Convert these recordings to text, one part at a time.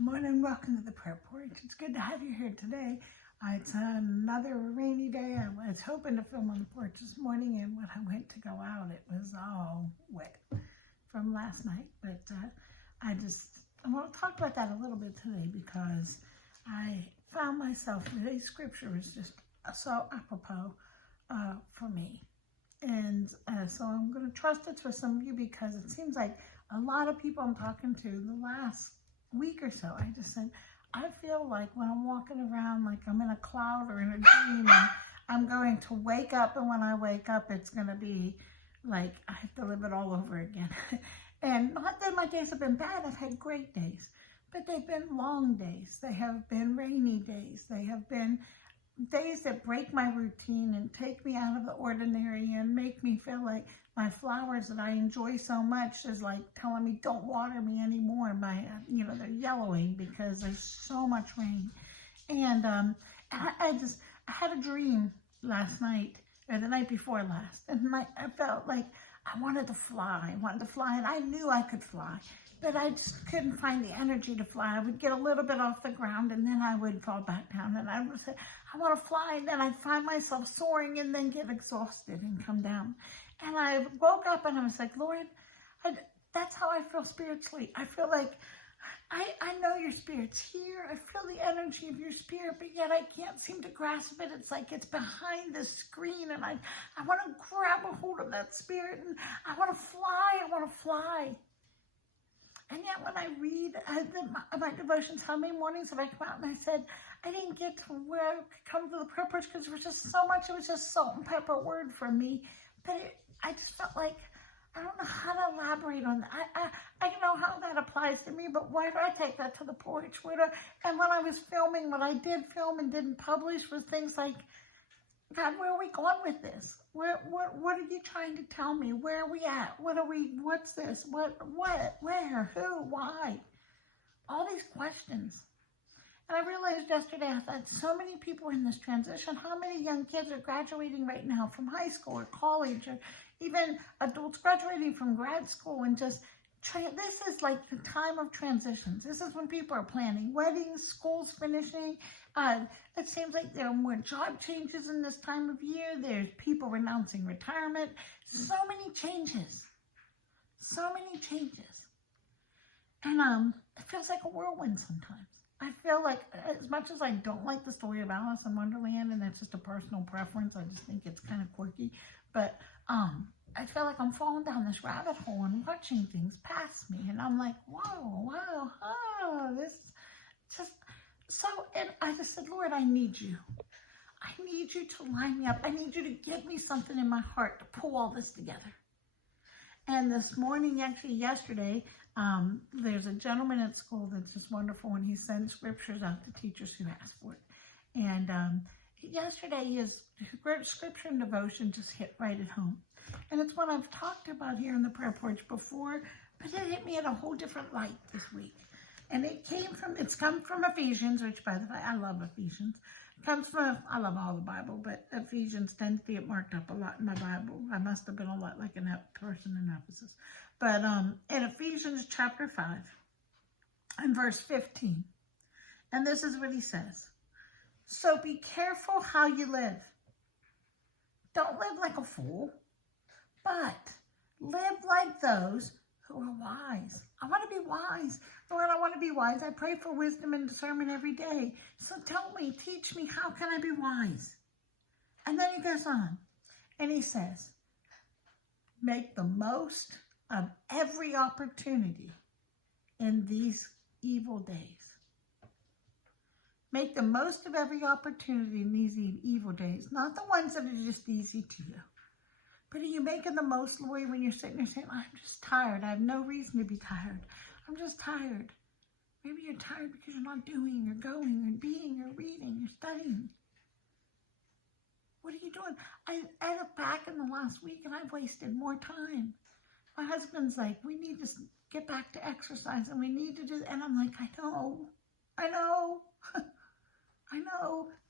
Good morning, welcome to the Prayer Porch. It's good to have you here today. It's another rainy day. I was hoping to film on the porch this morning, and when I went to go out, it was all wet from last night. But I want to talk about that a little bit today because I found myself, today's scripture is just so apropos for me. And so I'm going to trust it for some of you because it seems like a lot of people I'm talking to the last week or so, I just said, I feel like when I'm walking around like I'm in a cloud or in a dream and I'm going to wake up, and when I wake up it's going to be like I have to live it all over again. And not that my days have been bad, I've had great days, but they've been long days. They have been rainy days. They have been days that break my routine and take me out of the ordinary and make me feel like my flowers that I enjoy so much is like telling me don't water me anymore. They're yellowing because there's so much rain. And I had a dream last night, or the night before last, and I felt like I wanted to fly, and I knew I could fly, but I just couldn't find the energy to fly. I would get a little bit off the ground and then I would fall back down, and I would say, I want to fly, and then I'd find myself soaring and then get exhausted and come down. And I woke up and I was like, Lord, that's how I feel spiritually. I feel like I know your spirit's here. I feel the energy of your spirit, but yet I can't seem to grasp it. It's like it's behind the screen, and I want to grab a hold of that spirit, and I want to fly. And yet when I read my devotions, how many mornings have I come out and I said, I didn't get to where I could come to the prayer porch because there was just so much. It was just salt and pepper word for me. But I just felt like, I don't know how to elaborate on that. I know how that applies to me, but why do I take that to the porch? And when I was filming, what I did film and didn't publish was things like, God, where are we going with this? What are you trying to tell me? Where are we at? What's this? What, where, who, why? All these questions. And I realized yesterday, I thought so many people in this transition, how many young kids are graduating right now from high school or college, or even adults graduating from grad school, and just, this is like the time of transitions. This is when people are planning weddings, schools finishing. It seems like there are more job changes in this time of year. There's people renouncing retirement. So many changes. And it feels like a whirlwind sometimes. I feel like, as much as I don't like the story of Alice in Wonderland, and that's just a personal preference, I just think it's kind of quirky, but I feel like I'm falling down this rabbit hole and watching things pass me, and I'm like, this just, and I just said, Lord, I need you. I need you to line me up. I need you to give me something in my heart to pull all this together. And this morning, actually yesterday, there's a gentleman at school that's just wonderful, and he sends scriptures out to teachers who ask for it. And yesterday, his scripture and devotion just hit right at home. And it's what I've talked about here in the Prayer Porch before, but it hit me in a whole different light this week. And it's come from Ephesians, which, by the way, I love Ephesians. I love all the Bible, but Ephesians tends to get marked up a lot in my Bible. I must have been a lot like a person in Ephesus. But in Ephesians chapter 5 and verse 15, and this is what he says. So be careful how you live. Don't live like a fool, but live like those who are wise. I want to be wise. Lord, I want to be wise. I pray for wisdom and discernment every day. So tell me, teach me, how can I be wise? And then he goes on and he says, make the most of every opportunity in these evil days. Make the most of every opportunity in these evil days, not the ones that are just easy to you. But are you making the most, Lori, when you're sitting there saying, I'm just tired. I have no reason to be tired. I'm just tired. Maybe you're tired because you're not doing or going or being or reading or studying. What are you doing? I look back in the last week and I've wasted more time. My husband's like, we need to get back to exercise and we need to do, and I'm like, I know. I know.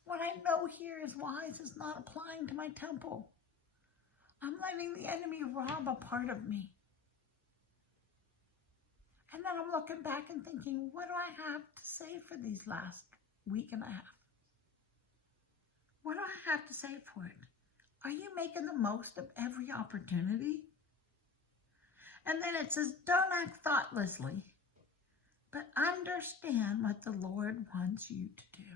What I know here is wise is not applying to my temple. I'm letting the enemy rob a part of me. And then I'm looking back and thinking, what do I have to say for these last week and a half? What do I have to say for it? Are you making the most of every opportunity? And then it says, don't act thoughtlessly, but understand what the Lord wants you to do.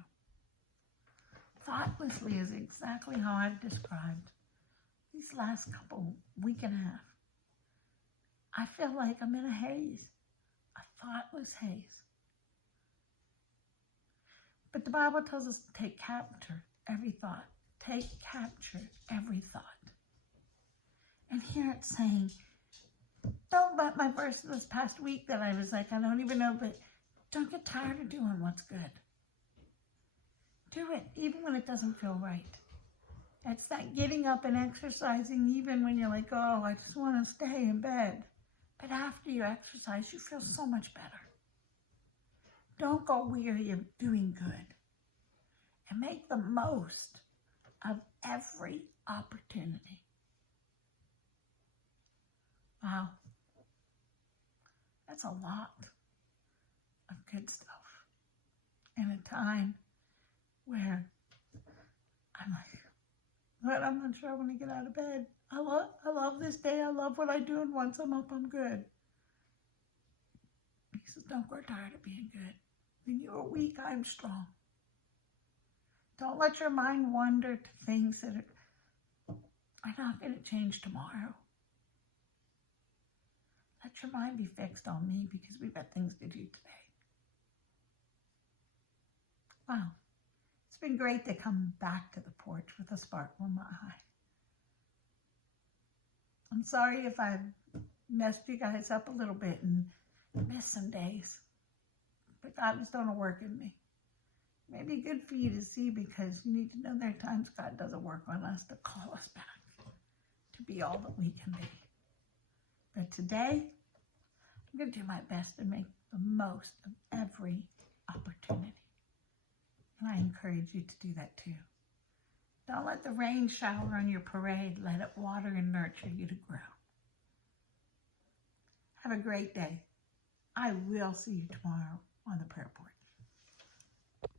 Thoughtlessly is exactly how I've described these last week and a half. I feel like I'm in a haze, a thoughtless haze. But the Bible tells us to take capture every thought. Take capture every thought. And here it's saying, don't let my verse this past week that I was like, I don't even know, but don't get tired of doing what's good. Do it, even when it doesn't feel right. It's that getting up and exercising, even when you're like, oh, I just want to stay in bed. But after you exercise, you feel so much better. Don't go weary of doing good. And make the most of every opportunity. Wow. That's a lot of good stuff. In a time where I'm like, but I'm not sure I want to get out of bed. I love this day. I love what I do, and once I'm up, I'm good. He says, don't grow tired of being good. When you are weak, I'm strong. Don't let your mind wander to things that are not going to change tomorrow. Let your mind be fixed on me, because we've got things to do today. Wow. It's been great to come back to the porch with a sparkle in my eye. I'm sorry if I've messed you guys up a little bit and missed some days. But God is doing a work in me. Maybe good for you to see, because you need to know there are times God doesn't work on us to call us back to be all that we can be. But today, I'm going to do my best to make the most of every opportunity. And I encourage you to do that too. Don't let the rain shower on your parade. Let it water and nurture you to grow. Have a great day. I will see you tomorrow on the Prayer Porch.